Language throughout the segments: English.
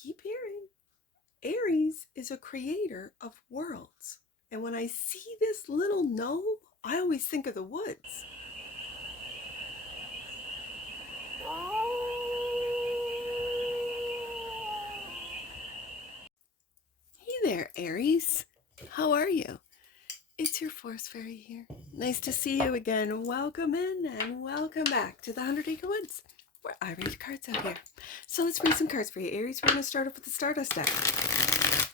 keep hearing Aries is a creator of worlds. And when I see this little gnome, I always think of the woods. Hey there, Aries. How are you? It's your force fairy here. Nice to see you again. Welcome in and welcome back to the 100 Acre Woods, where I read cards out here. So let's read some cards for you, Aries. We're going to start off with the Stardust deck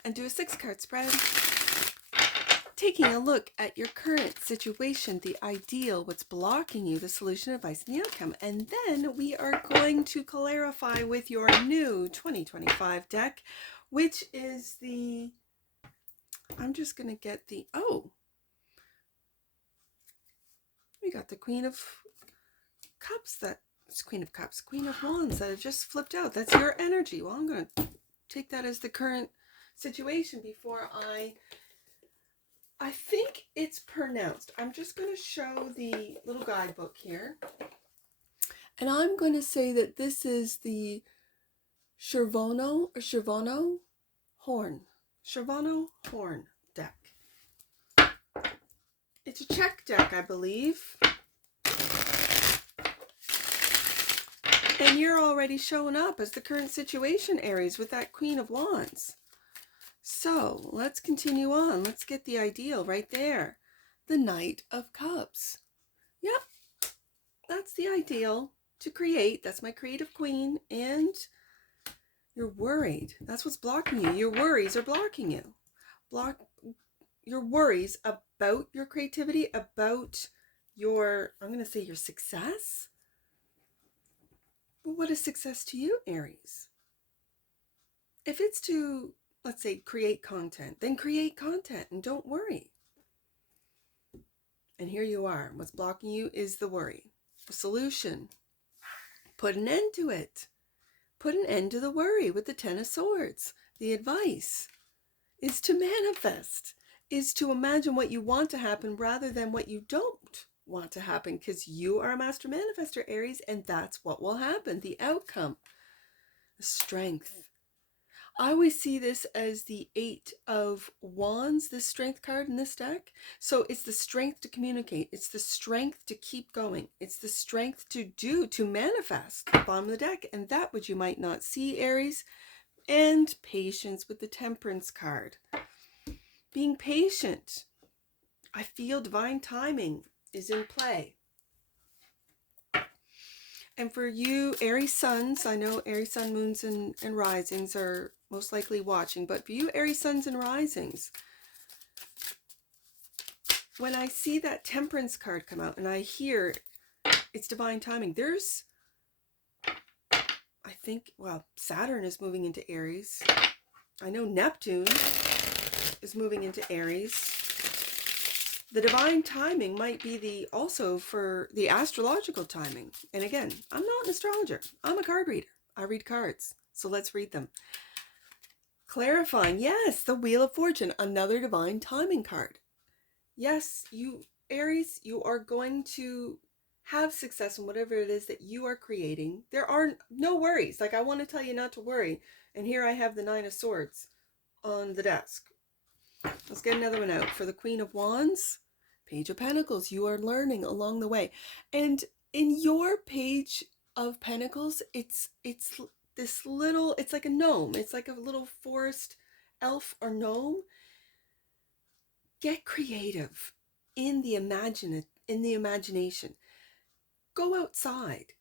and do a 6-card spread, taking a look at your current situation, the ideal, what's blocking you, the solution, advice, and the outcome. And then we are going to clarify with your new 2025 deck, which is the, I'm just going to get the, we got the Queen of Cups, that's Queen of Cups, Queen of Wands that have just flipped out. That's your energy. Well, I'm going to take that as the current situation before I think it's pronounced. I'm just going to show the little guidebook here. And I'm going to say that this is the CHERVONO-CHORNE deck. It's a Czech deck, I believe. And you're already showing up as the current situation, Aries, with that Queen of Wands. So let's continue on. Let's get the ideal right there. The Knight of Cups. Yep, that's the ideal to create. That's my creative queen. And you're worried. That's what's blocking you. Your worries are blocking you. Your worries about your creativity, about your, I'm going to say your success. But what is success to you, Aries? If it's to, let's say, create content, then create content and don't worry. And here you are. What's blocking you is the worry. The solution. Put an end to it. Put an end to the worry with the 10 of Swords. The advice is to manifest, is to imagine what you want to happen rather than what you don't want to happen, because you are a master manifester, Aries, and that's what will happen. The outcome. The strength. I always see this as the 8 of Wands, this strength card in this deck. So it's the strength to communicate. It's the strength to keep going. It's the strength to do, to manifest at the bottom of the deck. And that which you might not see, Aries. And patience with the Temperance card. Being patient. I feel divine timing is in play. And for you, Aries suns, I know Aries sun, moons, and risings are most likely watching, but for you, Aries suns and risings, when I see that Temperance card come out and I hear it's divine timing, there's, I think, well, Saturn is moving into Aries. I know Neptune is moving into Aries. The divine timing might be also for the astrological timing. And again, I'm not an astrologer. I'm a card reader. I read cards. So let's read them. Clarifying. Yes, the Wheel of Fortune, another divine timing card. Yes, you, Aries, you are going to have success in whatever it is that you are creating. There are no worries. Like, I want to tell you not to worry. And here I have the 9 of Swords on the desk. Let's get another one out. For the Queen of Wands, Page of Pentacles, you are learning along the way. And in your Page of Pentacles, it's this little, it's like a gnome. It's like a little forest elf or gnome. Get creative in the imagination. Go outside.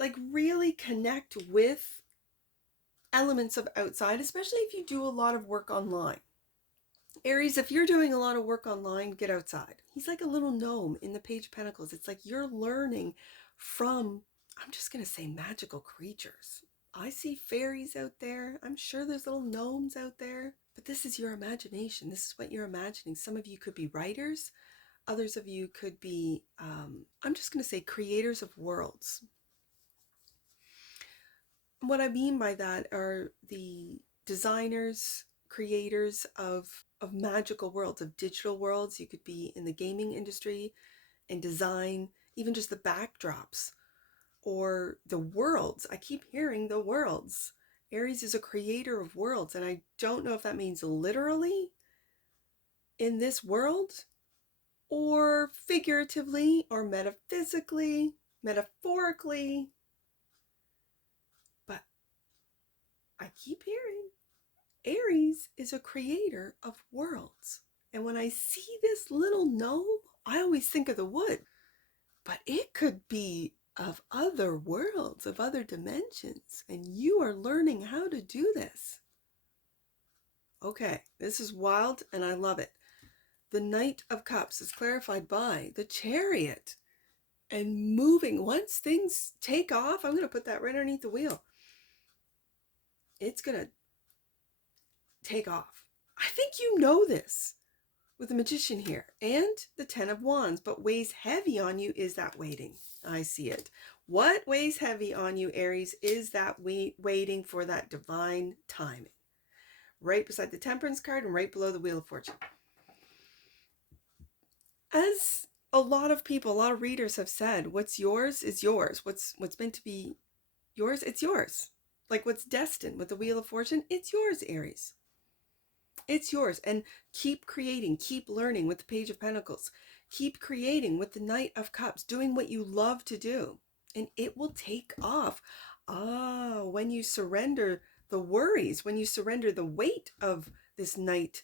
Like, really connect with elements of outside, especially if you do a lot of work online. Aries, if you're doing a lot of work online, get outside. He's like a little gnome in the Page of Pentacles. It's like you're learning from, I'm just going to say, magical creatures. I see fairies out there. I'm sure there's little gnomes out there. But this is your imagination. This is what you're imagining. Some of you could be writers. Others of you could be, I'm just going to say, creators of worlds. What I mean by that are the designers, creators of magical worlds, of digital worlds. You could be in the gaming industry and design, even just the backdrops or the worlds. I keep hearing the worlds. Aries is a creator of worlds, and I don't know if that means literally in this world or figuratively or metaphysically, metaphorically, but I keep hearing Aries is a creator of worlds. And when I see this little gnome, I always think of the wood, but it could be of other worlds, of other dimensions, and you are learning how to do this. Okay, this is wild and I love it. The Knight of Cups is clarified by the Chariot and moving. Once things take off, I'm going to put that right underneath the wheel. It's going to take off. I think you know this with the Magician here and the Ten of Wands, but weighs heavy on you is that waiting. I see it. What weighs heavy on you, Aries, is that waiting for that divine timing. Right beside the Temperance card and right below the Wheel of Fortune. As a lot of people, a lot of readers have said, what's yours is yours. What's meant to be yours, it's yours. Like what's destined with the Wheel of Fortune, it's yours, Aries. It's yours. And keep creating, keep learning with the Page of Pentacles. Keep creating with the Knight of Cups, doing what you love to do. And it will take off. When you surrender the worries, when you surrender the weight of this Knight,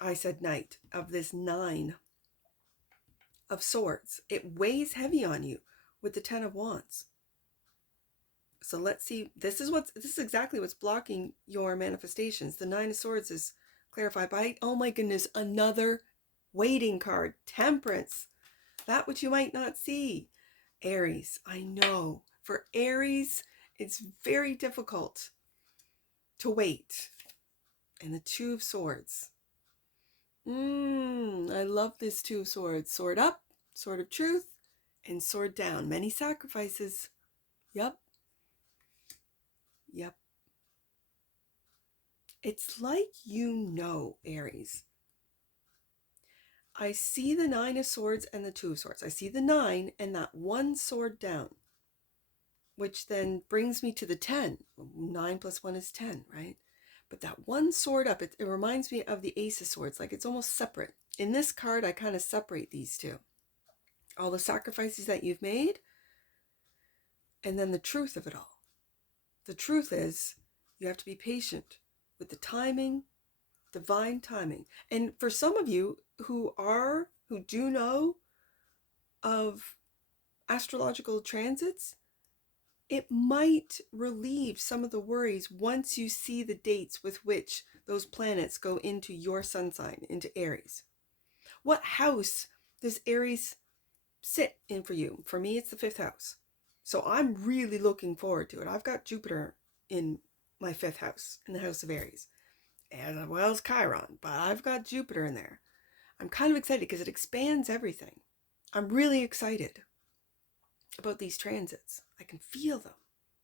I said Knight, of this 9 of Swords, it weighs heavy on you with the Ten of Wands. So let's see, this is exactly what's blocking your manifestations. The 9 of Swords is clarified by, oh my goodness, another waiting card, Temperance, that which you might not see. Aries, I know, for Aries, it's very difficult to wait. And the 2 of Swords. I love this 2 of Swords. Sword up, Sword of Truth, and sword down. Many sacrifices. Yep. It's like you know, Aries. I see the 9 of Swords and the 2 of Swords. I see the 9 and that 1 sword down, which then brings me to the 10. 9 plus 1 is 10, right? But that 1 sword up, it reminds me of the Ace of Swords, like it's almost separate. In this card, I kind of separate these two. All the sacrifices that you've made, and then the truth of it all. The truth is, you have to be patient with the timing, divine timing. And for some of you who do know of astrological transits, it might relieve some of the worries once you see the dates with which those planets go into your sun sign, into Aries. What house does Aries sit in for you? For me, it's the 5th house. So I'm really looking forward to it. I've got Jupiter in my 5th house, in the house of Aries, as well as Chiron, but I've got Jupiter in there. I'm kind of excited because it expands everything. I'm really excited about these transits. I can feel them.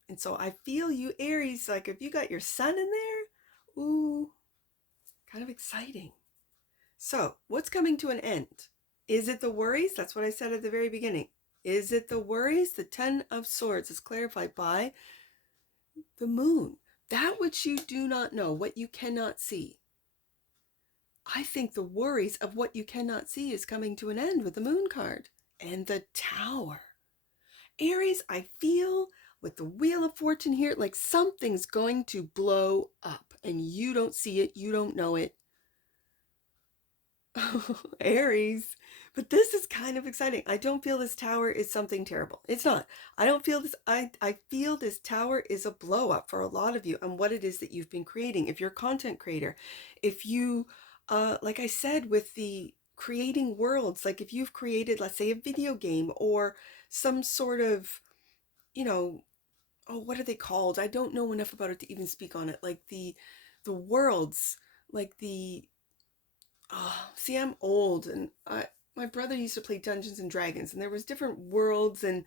And so I feel you, Aries, like if you got your sun in there, ooh, kind of exciting. So what's coming to an end? Is it the worries? That's what I said at the very beginning. Is it the worries? The 10 of Swords is clarified by the moon. That which you do not know, what you cannot see. I think the worries of what you cannot see is coming to an end with the moon card and the Tower. Aries, I feel with the Wheel of Fortune here, like something's going to blow up and you don't see it, you don't know it. Aries, but this is kind of exciting. I don't feel this tower is something terrible. It's not. I don't feel this. I feel this tower is a blow up for a lot of you and what it is that you've been creating. If you're a content creator, if you, like I said, with the creating worlds, like if you've created, let's say, a video game or some sort of, what are they called? I don't know enough about it to even speak on it. Like the worlds, like the, see, I'm old, and my brother used to play Dungeons and Dragons, and there was different worlds and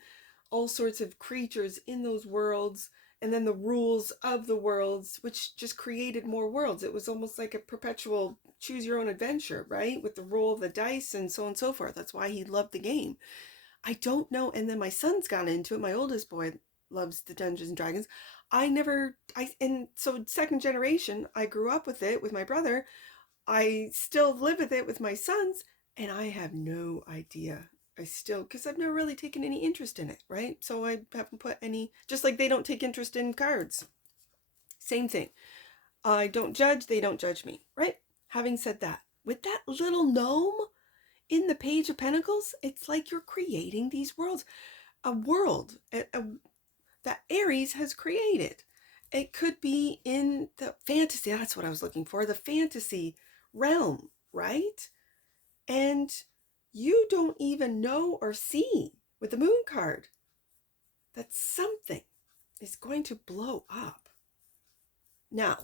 all sorts of creatures in those worlds, and then the rules of the worlds, which just created more worlds. It was almost like a perpetual choose your own adventure, right? With the roll of the dice and so on and so forth. That's why he loved the game. I don't know. And then my son's got into it. My oldest boy loves the Dungeons and Dragons. And so second generation, I grew up with it with my brother. I still live with it with my sons, and I have no idea. Because I've never really taken any interest in it, right? So I haven't put any, just like they don't take interest in cards. Same thing. I don't judge, they don't judge me, right? Having said that, with that little gnome in the Page of Pentacles, it's like you're creating these worlds. A world that Aries has created. It could be in the fantasy, that's what I was looking for, the fantasy realm, right? And you don't even know or see with the moon card that something is going to blow up. Now,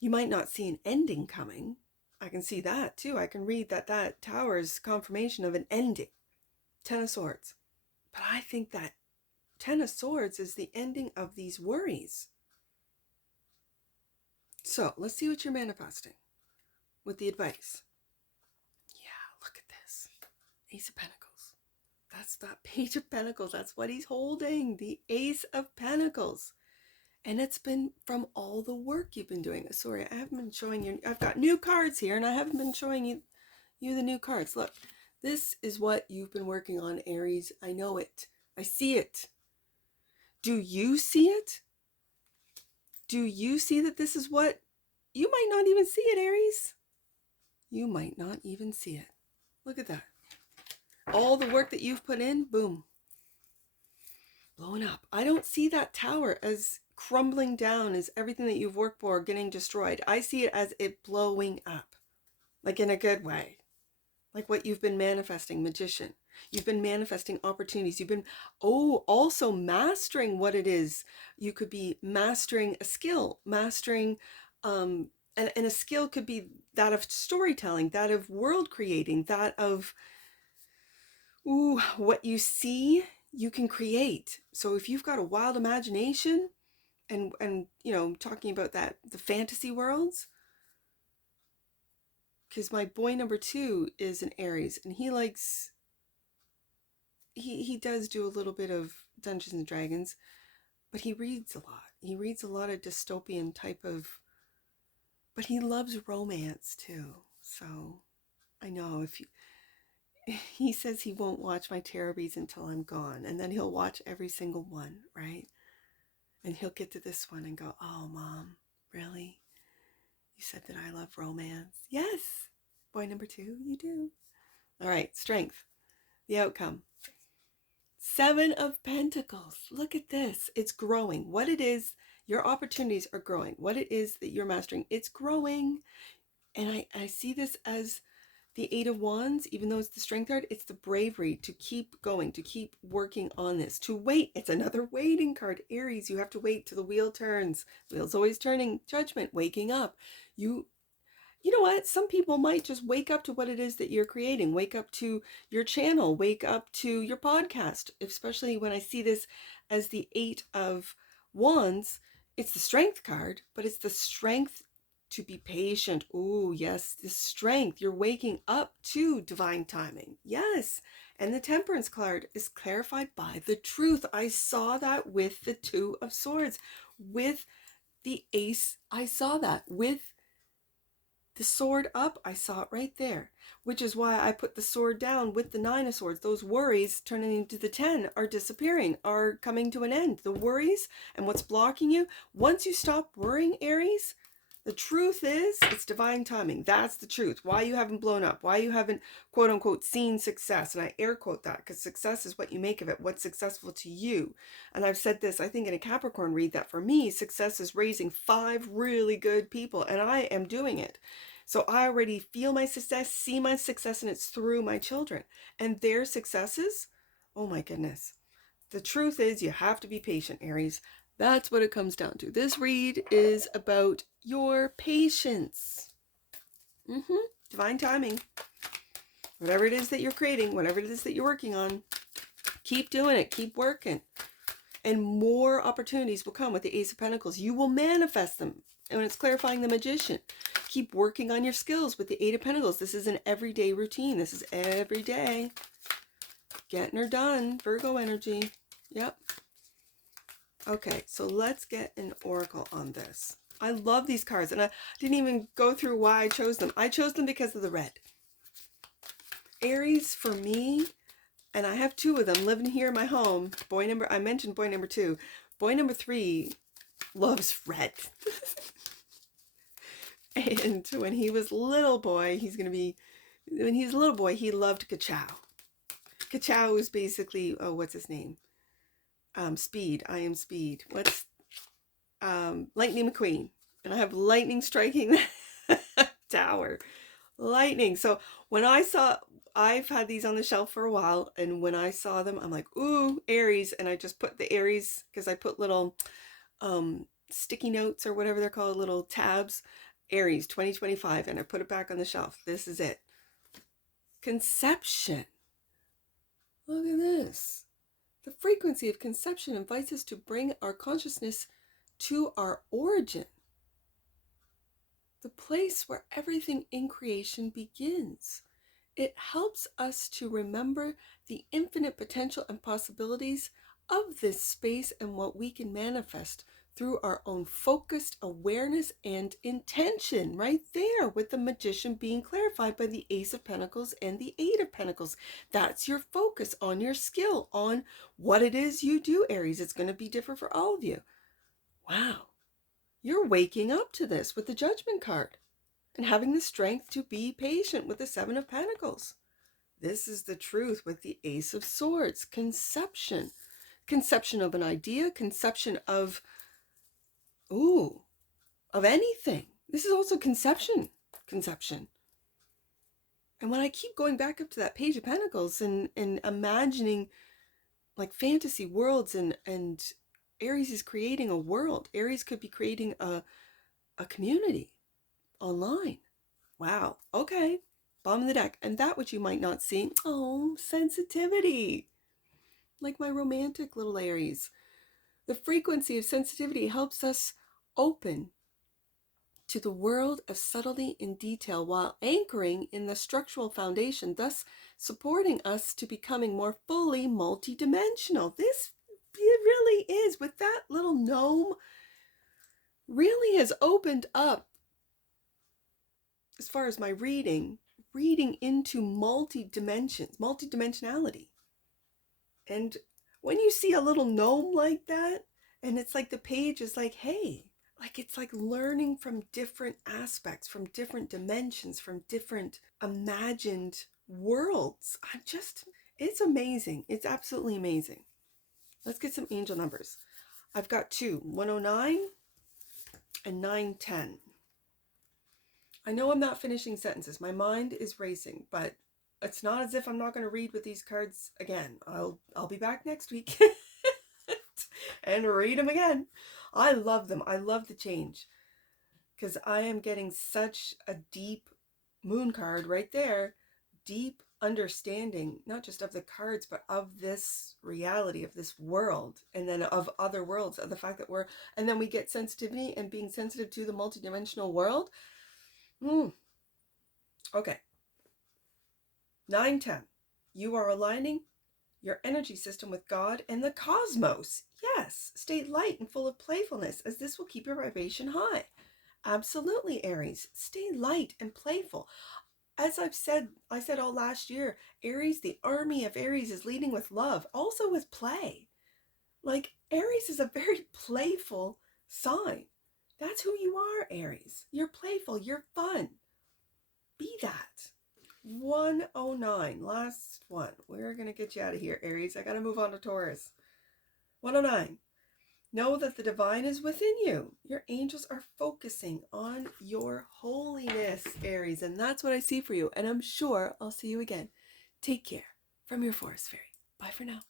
you might not see an ending coming. I can see that too. I can read that tower is confirmation of an ending. 10 of Swords. But I think that 10 of Swords is the ending of these worries. So let's see what you're manifesting with the advice. Yeah, look at this. Ace of Pentacles. That's that Page of Pentacles. That's what he's holding. The Ace of Pentacles. And it's been from all the work you've been doing. Sorry, I haven't been showing you. I've got new cards here, and I haven't been showing you the new cards. Look, this is what you've been working on, Aries. I know it. I see it. Do you see it? Do you see that this is what... You might not even see it, Aries. You might not even see it. Look at that. All the work that you've put in, boom. Blowing up. I don't see that tower as crumbling down, as everything that you've worked for getting destroyed. I see it as it blowing up. Like in a good way. Like what you've been manifesting, Magician. You've been manifesting opportunities. You've been, also mastering what it is. You could be mastering a skill, mastering, and a skill could be that of storytelling, that of world creating, that of, what you see, you can create. So if you've got a wild imagination and talking about that, the fantasy worlds, because my boy number 2 is an Aries, and he likes, he does do a little bit of Dungeons and Dragons, but he reads a lot. He reads a lot of dystopian type of, but he loves romance too. So I know he says he won't watch my tarot reads until I'm gone, and then he'll watch every single one, right? And he'll get to this one and go, "Oh, Mom, really? You said that I love romance." Yes, boy number 2, you do. All right, strength, the outcome. 7 of Pentacles. Look at this. It's growing. What it is, your opportunities are growing. What it is that you're mastering, it's growing. And I see this as the 8 of Wands, even though it's the strength card, it's the bravery to keep going, to keep working on this, to wait. It's another waiting card. Aries, you have to wait till the wheel turns. The wheel's always turning. Judgment, waking up. You know what? Some people might just wake up to what it is that you're creating. Wake up to your channel. Wake up to your podcast. Especially when I see this as the 8 of Wands, it's the strength card, but it's the strength to be patient. Oh, yes, the strength. You're waking up to divine timing. Yes. And the Temperance card is clarified by the truth. I saw that with the 2 of Swords. With the Ace, I saw that. With the sword up, I saw it right there, which is why I put the sword down with the 9 of Swords. Those worries turning into the 10 are disappearing, are coming to an end. The worries and what's blocking you, once you stop worrying, Aries, the truth is, it's divine timing. That's the truth. Why you haven't blown up, why you haven't, quote unquote, seen success. And I air quote that because success is what you make of it, what's successful to you. And I've said this, I think in a Capricorn read, that for me, success is raising 5 really good people, and I am doing it. So I already feel my success, see my success, and it's through my children. And their successes, oh my goodness. The truth is, you have to be patient, Aries. That's what it comes down to. This read is about your patience. Divine timing. Whatever it is that you're creating, whatever it is that you're working on, keep doing it. Keep working. And more opportunities will come with the Ace of Pentacles. You will manifest them. And it's clarifying the Magician. Keep working on your skills with the 8 of Pentacles. This is an everyday routine. This is every day. Getting her done. Virgo energy. Yep. Okay, so let's get an oracle on this. I love these cards, and I didn't even go through why I chose them. I chose them because of the red. Aries, for me, and I have two of them living here in my home. I mentioned boy number 2. Boy number 3 loves red. And when he was little boy, when he's a little boy, he loved Ka-Chow. Ka-Chow is basically, oh, what's his name? Speed. I am Speed. What's Lightning McQueen? And I have lightning striking the tower. Lightning. So when I've had these on the shelf for a while, and when I saw them, I'm like, ooh, Aries. And I just put the Aries, because I put little sticky notes or whatever they're called, little tabs, Aries 2025, and I put it back on the shelf. This is it. Conception. Look at this. The frequency of conception invites us to bring our consciousness to our origin, the place where everything in creation begins. It helps us to remember the infinite potential and possibilities of this space and what we can manifest through our own focused awareness and intention, right there, with the Magician being clarified by the Ace of Pentacles and the Eight of Pentacles. That's your focus on your skill, on what it is you do, Aries. It's going to be different for all of you. Wow. You're waking up to this with the Judgment card and having the strength to be patient with the Seven of Pentacles. This is the truth with the Ace of Swords. Conception. Conception of an idea, conception of anything. This is also conception. And when I keep going back up to that Page of Pentacles and imagining like fantasy worlds, and Aries is creating a world. Aries could be creating a community online. Wow. Okay. Bottom of the deck. And that which you might not see. Oh, sensitivity. Like my romantic little Aries. The frequency of sensitivity helps us open to the world of subtlety and detail while anchoring in the structural foundation, thus supporting us to becoming more fully multidimensional. This it really is, with that little gnome, really has opened up, as far as my reading into multidimensionality. And when you see a little gnome like that, and it's like the page is like, hey, like it's like learning from different aspects, from different dimensions, from different imagined worlds. It's amazing. It's absolutely amazing. Let's get some angel numbers. I've got 2, 109 and 910. I know I'm not finishing sentences. My mind is racing, but it's not as if I'm not going to read with these cards again. I'll be back next week and read them again. I love them. I love the change, because I am getting such a deep moon card right there. Deep understanding, not just of the cards, but of this reality, of this world, and then of other worlds, of the fact that and then we get sensitivity and being sensitive to the multidimensional world. Okay. 910. You are aligning your energy system with God and the cosmos. Yes, stay light and full of playfulness, as this will keep your vibration high. Absolutely, Aries. Stay light and playful. As I said all last year, Aries, the army of Aries is leading with love, also with play. Like, Aries is a very playful sign. That's who you are, Aries. You're playful. You're fun. Be that. 109, last one. We're going to get you out of here, Aries. I got to move on to Taurus. 109. Know that the divine is within you. Your angels are focusing on your holiness, Aries. And that's what I see for you. And I'm sure I'll see you again. Take care. From your Forest Fairy. Bye for now.